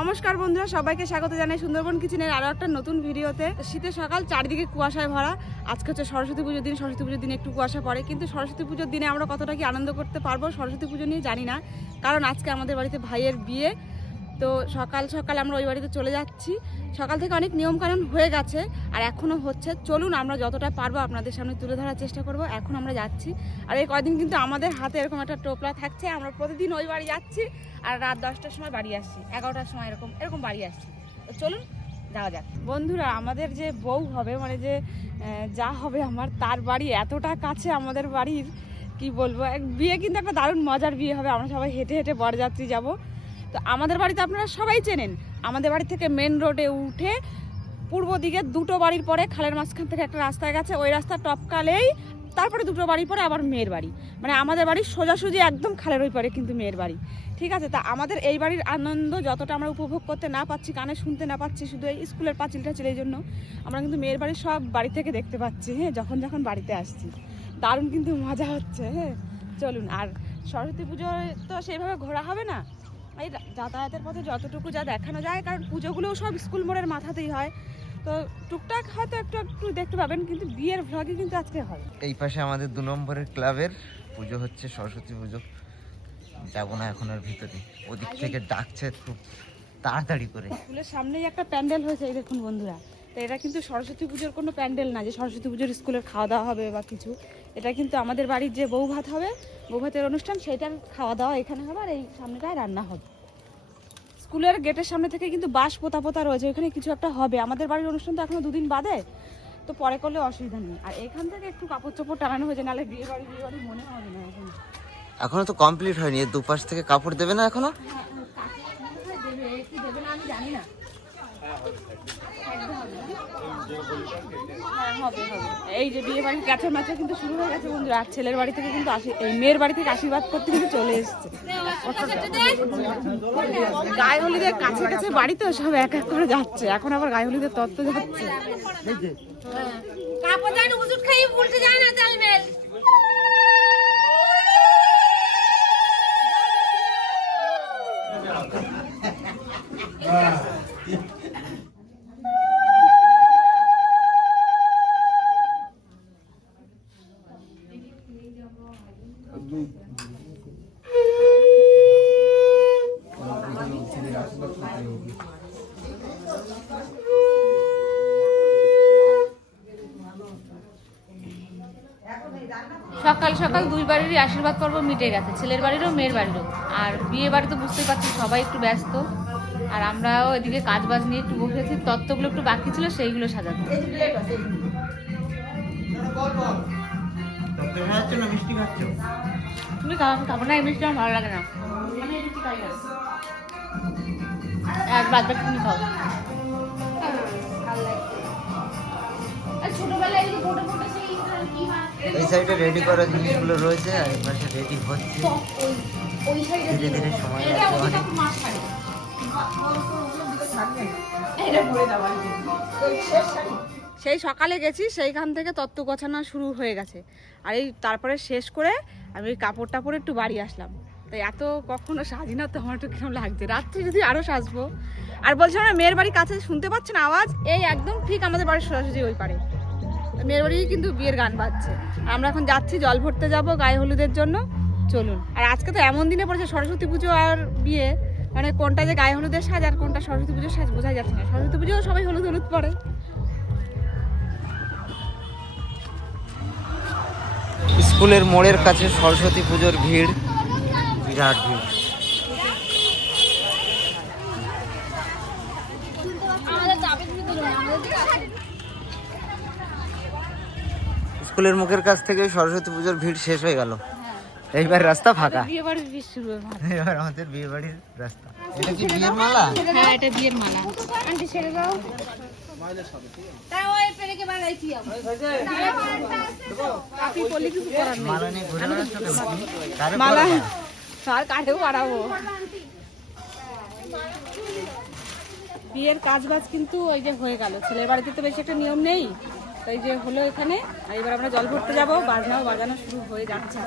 নমস্কার বন্ধুরা, সবাইকে স্বাগত জানাই সুন্দরবন কিচেনের আরও একটা নতুন ভিডিওতে। শীতের সকাল, চারদিকে কুয়াশায় ভরা। আজকে হচ্ছে সরস্বতী পুজোর দিন, সরস্বতী পুজোর দিনে একটু কুয়াশা পড়ে। কিন্তু সরস্বতী পুজোর দিনে আমরা কতটা কি আনন্দ করতে পারব, সরস্বতী পুজো নিয়ে জানি না। কারণ আজকে আমাদের বাড়িতে ভাইয়ের বিয়ে। তো সকাল সকাল আমরা ওই বাড়িতে চলে যাচ্ছি। সকাল থেকে অনেক নিয়মকানুন হয়ে গেছে আর এখনও হচ্ছে। চলুন আমরা যতটা পারব আপনাদের সামনে তুলে ধরার চেষ্টা করব। এখন আমরা যাচ্ছি। আর এই কয়দিন কিন্তু আমাদের হাতে এরকম একটা টোপলা থাকছে। আমরা প্রতিদিন ওই বাড়ি যাচ্ছি আর রাত দশটার সময় বাড়ি আসছি। এগারোটার সময় এরকম এরকম বাড়ি আসছি। তো চলুন, যাওয়া যাক। বন্ধুরা, আমাদের যে বউ হবে মানে যে যা হবে আমার, তার বাড়ি এতটা কাছে আমাদের বাড়ির, কি বলব, এক বিয়ে কিন্তু একটা দারুণ মজার বিয়ে হবে। আমরা সবাই হেঁটে হেঁটে বরযাত্রী যাব। তো আমাদের বাড়িতে আপনারা সবাই চেনেন। আমাদের বাড়ি থেকে মেন রোডে উঠে পূর্ব দিকে দুটো বাড়ির পরে খালের মাঝখান থেকে একটা রাস্তা গেছে। ওই রাস্তা টপকালেই তারপরে দুটো বাড়ি পরে আবার মেয়ের বাড়ি। মানে আমাদের বাড়ি সোজাসুজি একদম খালের ওই পারে কিন্তু মেয়ের বাড়ি। ঠিক আছে? তা আমাদের এই বাড়ির আনন্দ যতটা আমরা উপভোগ করতে না পাচ্ছি, কানে শুনতে না পাচ্ছি, শুধু এই স্কুলের পাঁচিলটা এই জন্য আমরা কিন্তু মেয়ের বাড়ির সব বাড়ি থেকে দেখতে পাচ্ছি হ্যাঁ? যখন যখন বাড়িতে আসছি। দারুণ কিন্তু মজা হচ্ছে হ্যাঁ? চলুন, আর সরস্বতী পুজোয় তো সেইভাবে ঘোরা হবে না? যাতায়াতের পথে যতটুকু যা দেখানো যায় কারণ পুজোগুলোও সব স্কুল মোড়ের মাথাতেই হয়। তো টুকটাক হয়তো একটু একটু দেখতে পাবেন কিন্তু বিয়ের ভ্লগই কিন্তু আজকে হয়। এই পাশে আমাদের দু নম্বরের ক্লাবের পুজো হচ্ছে সরস্বতী পুজো। যাব না এখন আর ভিতরে। ওদিক থেকে ডাকছে একটু তাড়াতাড়ি করে। স্কুলের সামনেই একটা প্যান্ডেল হয়েছে এই দেখুন বন্ধুরা। তো এটা কিন্তু সরস্বতী পুজোর কোনো প্যান্ডেল না যে সরস্বতী পুজোর স্কুলের খাওয়া দাওয়া হবে বা কিছু। এটা কিন্তু আমাদের বাড়ির যে বউ ভাত হবে বউ ভাতের অনুষ্ঠান সেটার খাওয়া দাওয়া এখানে হবে আর এই সামনেটায় রান্না হবে। স্কুলের গেটের সামনে থেকে কিন্তু বাঁশ পোতা পোতা রয়েছে ওখানে কিছু একটা হবে। আমাদের বাড়ির অনুষ্ঠান তো এখনও দুদিন বাদে তো পরে করলে অসুবিধা নেই। আর এখান থেকে একটু কাপড় চোপড় টানানো হয়েছে নাহলে বিয়ে বাড়ি বিয়ে বাড়ি মনে হবে না এখন। এখনও তো কমপ্লিট হয়নি দুপাশ থেকে কাপড় দেবে না এখনও? দেবে কি দেবে না আমি জানি না। হ্যাঁ। এই যে বিয়ে বাড়ির ক্যাচের ম্যাচে কিন্তু শুরু হয়ে গেছে বন্ধুরা। আর ছেলের বাড়ি থেকে কিন্তু আসি এই মেয়ের বাড়ি থেকে আশীর্বাদ করতে কিন্তু চলে এসেছে। গায়ে হলিদের কাছে কাছে বাড়ি তো সব এক এক করে যাচ্ছে। এখন আবার গায়ে হলিদের তত্ত্ব যাচ্ছে। কাপড় জানি ওষুধ খাই উল্টে যায় না চালমেল বাড়িরই আশীর্বাদ পর্ব মিটে গেছে। ছেলের বাড়িরও মেয়ের বাড়িরও। আর বিয়ে বাড়ি তো বুঝতেই পারছি সবাই একটু ব্যস্ত। আর আমরাও এদিকে কাজ বাজ নিয়ে একটু বসেছি তত্ত্বগুলো একটু বাকি ছিল সেইগুলো সাজাতে। তুমি খাব না এই মিষ্টি আমার ভালো লাগে না। আমি এই মিষ্টি খাই না আর বাদ বাকি তুমি খাও। ছোটবেলায় ফটো ফটো এই সাইডে রেডি করা জিনিসগুলো রয়েছে আর এই পাশে রেডি হচ্ছে। ধীরে ধীরে সময় লাগছে সেই সকালে গেছি, সেইখান থেকে তত্ত্ব গোছানো শুরু হয়ে গেছে। আর এই তারপরে শেষ করে আমি ওই কাপড় টাপড় একটু বাড়ি আসলাম। তাই এত কখনো সাজি না তো আমার একটু কিরম লাগছে? রাত্রে যদি আরও সাজবো। আর বলছিলাম না মেয়ের বাড়ির কাছে শুনতে পাচ্ছেন আওয়াজ? এই একদম ঠিক আমাদের বাড়ির সোজাসুজি ওই পারে। মেয়ের বাড়ি কিন্তু বিয়ের গান বাজছে। আমরা এখন যাচ্ছি, জল ভরতে যাব গায়ে হলুদের জন্য। চলুন। আর আজকে তো এমন দিনে পড়েছে, সরস্বতী পুজো আর বিয়ে। মানে কোনটা যে গায়ে হলুদের সাজ আর কোনটা সরস্বতী পুজোর সাজ বোঝা যাচ্ছে না। সরস্বতী পুজোও সবাই হলুদ হলুদ পরে। স্কুলের মোড়ের কাছে সরস্বতী পুজোর ভিড়, বিরাট ভিড়। স্কুলের মুখের কাছ থেকে সরস্বতী পুজোর ভিড় শেষ হয়ে গেল। এইবার রাস্তা ফাঁকা। বিয়ে বাড়ির বিয়ে শুরু হবে। এবার আমাদের বিয়ে বাড়ির রাস্তা। এটা কি বিয়ের মালা? হ্যাঁ এটা বিয়ের মালা। আন্টি ছেড়ে দাও? আর কাঠেও বাড়াবো। বিয়ের কাজ বাজ কিন্তু ওই যে হয়ে গেল। ছেলের বাড়িতে তো বেশি একটা নিয়ম নেই। তো এই যে হলো এখানে এবার আমরা জল ভরতে যাব। বাজনাও বাজানো শুরু হয়ে যাচ্ছে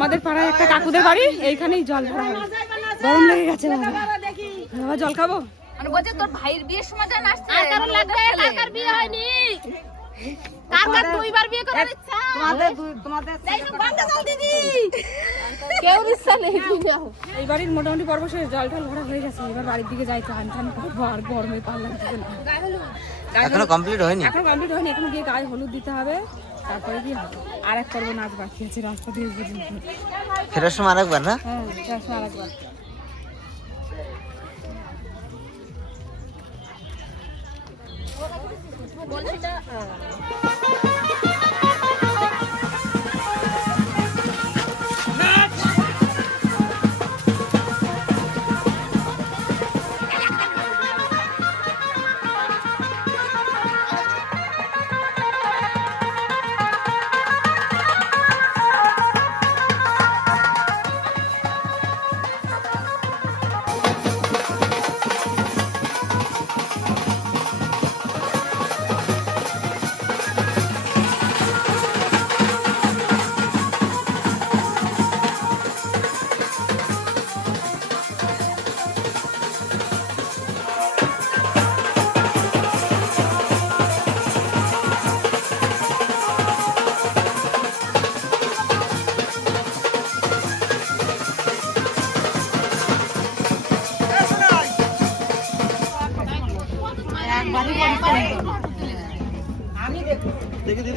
আমাদের পাড়ায় একটা কাকুদের বাড়ি এইখানেই জল ভরা গরম লেগে গেছে বাবা? জল খাব? বলছে তোর ভাইয়ের বিয়ের সময় যা নাচছে আর কারণ লাগবে? কার কার বিয়ে হয়নি? কার কার দুইবার বিয়ে করার ইচ্ছা? তোমাদের তোমাদের বান্ধা দাও দিদি। কেউ ইচ্ছা নেই বিয়ে এই বাড়ির মোটামুটি পর্ব শেষ জল টল ভরা হয়ে গেছে। এবার বাড়ির দিকে করব আর গরমে না। এখনও কমপ্লিট হয়নি? এখন কমপ্লিট হয়নি এখন গিয়ে গায়ে হলুদ দিতে হবে। তারপরে কি আর এক পর্ব নাচ বাকি আছে রাস্তা দিয়ে গিয়ে ফেরার সময় আরেকবার না? হ্যাঁ দেখি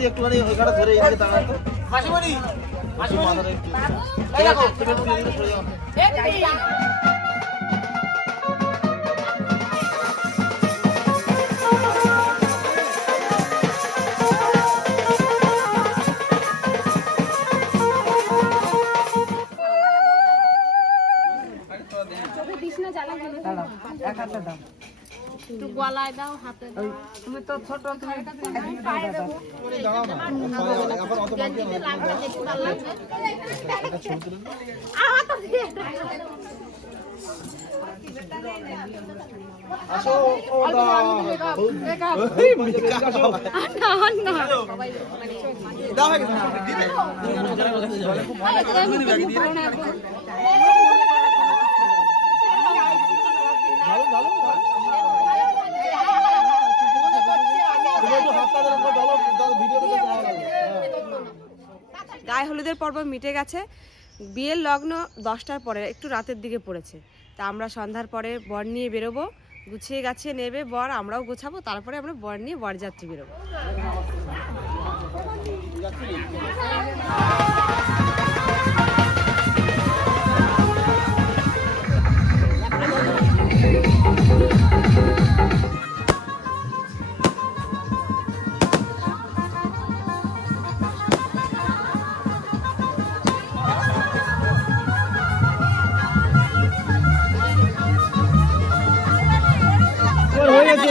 দিদি একটুখানি ওইখানে ধরে এইদিকে তাকান তো। মাসিমণি মাসিমণি এই দেখো। তুমি একটু এদিকে সরে যাও একটু গলায় দাও হাতে দাও। আসো ও দা দাও। ভালো ভালো তুমি একটু হাতটা ধরে বলো ভিডিওতে ভালো লাগবে হ্যাঁ গায়ে হলুদের পর্ব মিটে গেছে। বিয়ের লগ্ন দশটার পরে একটু রাতের দিকে পড়েছে। তা আমরা সন্ধ্যার পরে বর নিয়ে বেরোবো গুছিয়ে গাছিয়ে নেবে বর আমরাও গোছাবো তারপরে আমরা বর নিয়ে বরযাত্রী বেরোবো।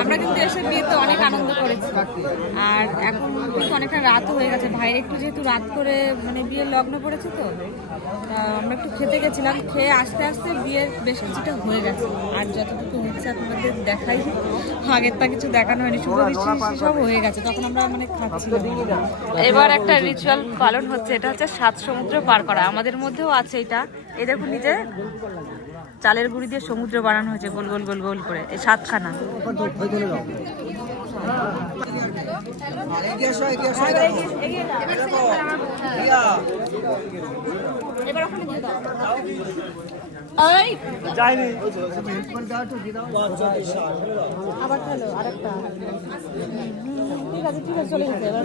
আমরা কিন্তু এসে বিয়েতে অনেক আনন্দ করেছি। আর এখন কিন্তু অনেকটা রাত হয়ে গেছে। ভাইয়ের একটু যেহেতু রাত করে মানে বিয়ের লগ্ন পড়েছে তা আমরা একটু খেতে গেছিলাম খেয়ে আস্তে আস্তে বিয়ের বেশ কিছুটা হয়ে গেছে আর যতটুকু হচ্ছে আপনাদের দেখাই আগেরটা কিছু দেখানো হয়নি শুভ সব হয়ে গেছে তখন আমরা মানে খাচ্ছিলাম এবার একটা রিচুয়াল পালন হচ্ছে এটা হচ্ছে সাত সমুদ্র পার করা আমাদের মধ্যেও আছে এটা এই দেখুন নিজে চালের গুঁড়ি দিয়ে সমুদ্র বানানো হয়েছে গোল গোল গোল গোল করে এই সাতখানা যায়নি আবার খেলো আরেকটা। ঠিক আছে ঠিক আছে চলে গেছে এবার।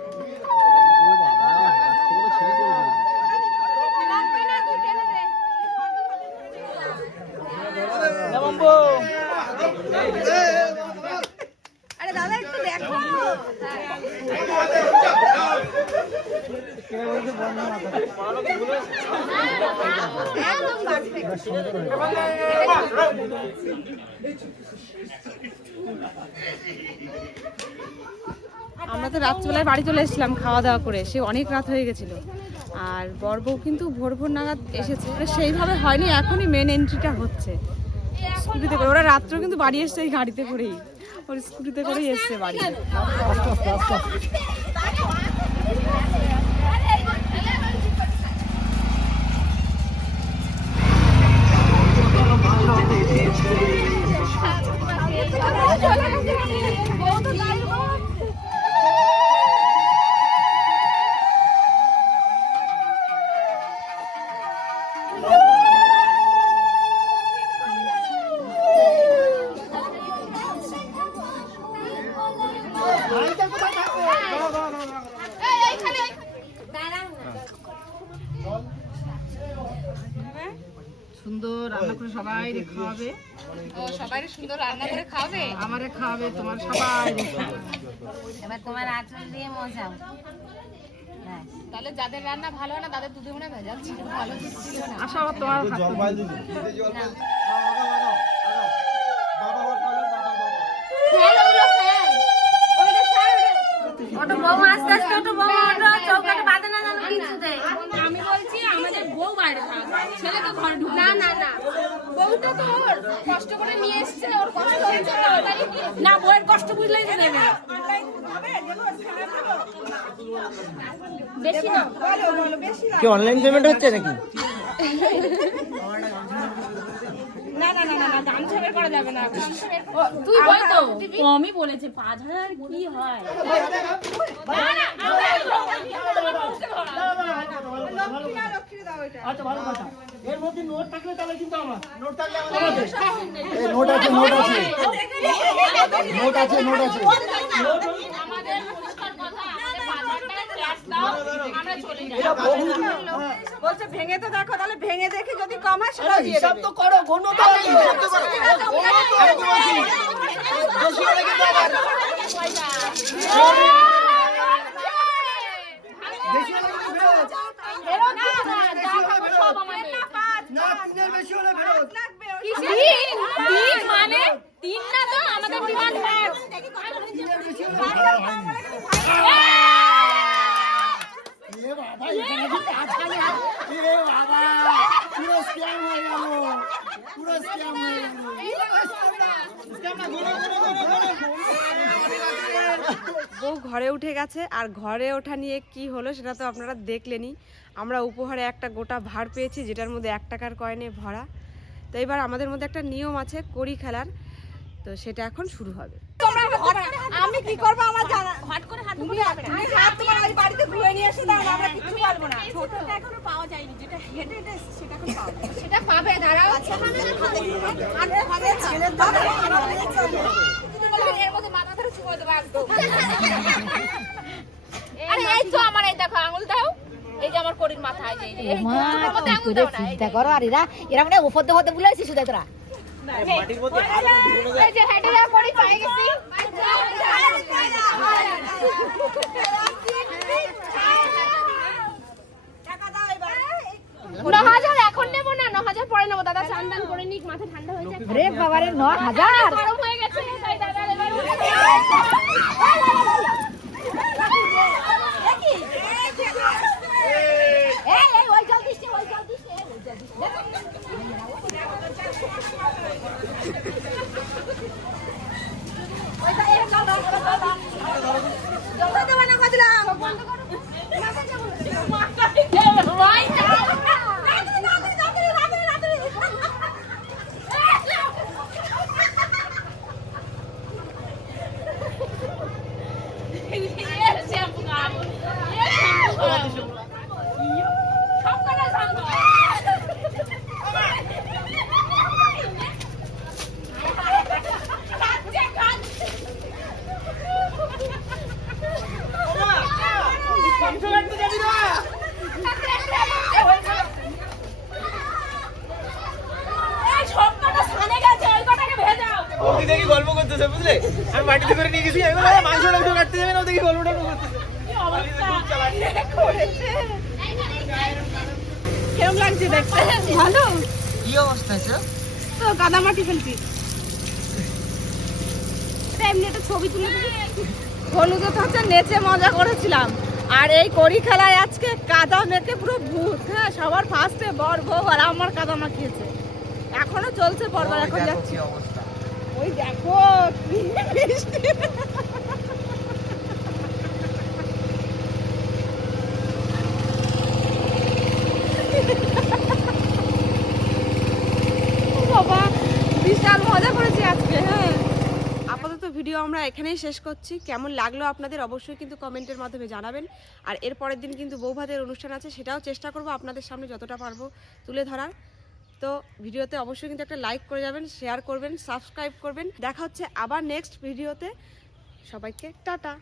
আরে দাদা একটু দেখো আমরা তো রাত্রিবেলায় বাড়ি চলে এসেছিলাম, খাওয়া দাওয়া করে। সে অনেক রাত হয়ে গেছিল। আর বর বউ কিন্তু ভোর ভোর নাগাদ এসেছে। সেইভাবে হয়নি, এখনই মেন এন্ট্রিটা হচ্ছে। স্কুটিতে করে। ওরা রাত্রেও কিন্তু বাড়ি এসছে এই গাড়িতে করেই। ওর স্কুটিতে করেই এসছে বাড়ি। তোমার সবাই। এবার তোমার আঁচল দিয়ে মজাও তাহলে যাদের রান্না ভালো হয় না তাদের দুধে মনে হয় ভেজাল ছিল। ভালো ছিল না। আশা তোমার হাত জলপাই দিবি ওটা বউ আস্তে আস্তে ওটা বউ ওটা চৌকাটে বাঁধে না জানো কিছু দেয় আমি বলছি আমাদের বউ বাইরে থাকবে ছেলে তো ঘরে ঢুকবে না না না বউটা তো ওর। কষ্ট করে নিয়ে এসেছে ওর কষ্ট হয়েছে তাড়াতাড়ি। নিয়ে এসেছে। না বইয়ের কষ্ট বুঝলেই তো নেবে। কি অনলাইন পেমেন্ট হচ্ছে নাকি? তুই বল তো। কমই বলেছে পাঁচ হাজার কি হয়? নোট আছে। নোট আছে। নোট আছে নোট আছে। আমাদের চলে যাই বলছে ভেঙে তো দেখো তাহলে ভেঙে দেখে যদি কম হয় সেটা দিয়ে দেবে তো করো ঘন তো হিসাব তো করো আমি তো বলছি বেশি হলে কিন্তু আবার বেশি হলে কিন্তু ফেরত না তিনের বেশি হলে ফেরত মানে তিন না তো আমাদের ডিমান্ড পাঁচ এ বাবা এখানে কি পাঁচ হাজার এ বাবা পুরো স্ক্যাম হয়ে গেল। পুরো স্ক্যাম হয়ে গেল। স্ক্যাম না ঘন ঘন ঘন বউ ঘরে উঠে গেছে আর ঘরে ওঠা নিয়ে কি হলো সেটা তো আপনারা দেখলেনই। আমরা উপহারে একটা গোটা ভার পেয়েছি যেটার মধ্যে এক টাকার কয়েনে ভরা। তো এবার আমাদের মধ্যে একটা নিয়ম আছে কড়ি খেলার। তো সেটা এখন শুরু হবে। আমি কি করব? আমার জানা হট করে হাত তুমি হাত তোমার ওই বাড়িতে ঘুরে নিয়ে এসে দাও না, আমরা কিছু পারব না। ছোটটা এখনও পাওয়া যায়নি। যেটা হেঁটে হেঁটে এসেছে সেটা এখন পাওয়া যায় সেটা পাবে দাঁড়াও। এর মধ্যে মাথা ধরে চুমো দেবো একদম আরে এই তো আমার এই দেখো আঙুল দাও। এই যে আমার করির মাথা এই যে, যে। করো আর এরা এরা মানে ওপর হতে বলেছি শুধু তোরা। এই যে হেঁটে যাওয়া করি পাই গেছি ন হাজার এখন নেব না ন হাজার পরে নেব দাদা চান দান করে নিক মাথা ঠান্ডা হয়ে যাক রে বাবারে ন। হাজার গরম হয়ে গেছে তাই দাদা এবার ওই বুঝলে আমি বাড়িতে করে নিয়ে গেছি। আমি বললাম, "আরে, কাটতে যাবে না দেখি গল্পটা করতেছে। কেমন লাগছে দেখতে? ভালো। কি অবস্থা আছে তো কাদামাটি ফেলছি। এমনি একটা ছবি তুলে হলুদে তো হচ্ছে নেচে মজা করেছিলাম। আর এই করি খেলায় আজকে কাদা মেখে পুরো ভূত। হ্যাঁ সবার ফার্স্টে বর বউ আর আমার কাদা মাখিয়েছে। এখনও চলছে পরবার ওই এখন যাচ্ছি। অবস্থা। ওই দেখো মজা করেছি আজকে হ্যাঁ। আপাতত ভিডিও আমরা এখানেই শেষ করছি। কেমন লাগল আপনাদের অবশ্যই কিন্তু কমেন্টের মাধ্যমে জানাবেন। আর এর পরের দিন কিন্তু বৌভাতের অনুষ্ঠান আছে, সেটাও চেষ্টা করব আপনাদের সামনে যতটা পারব তুলে ধরার। তো ভিডিওতে অবশ্যই কিন্তু একটা লাইক করে যাবেন শেয়ার করবেন সাবস্ক্রাইব করবেন। দেখা হচ্ছে আবার নেক্সট ভিডিওতে সবাইকে টাটা।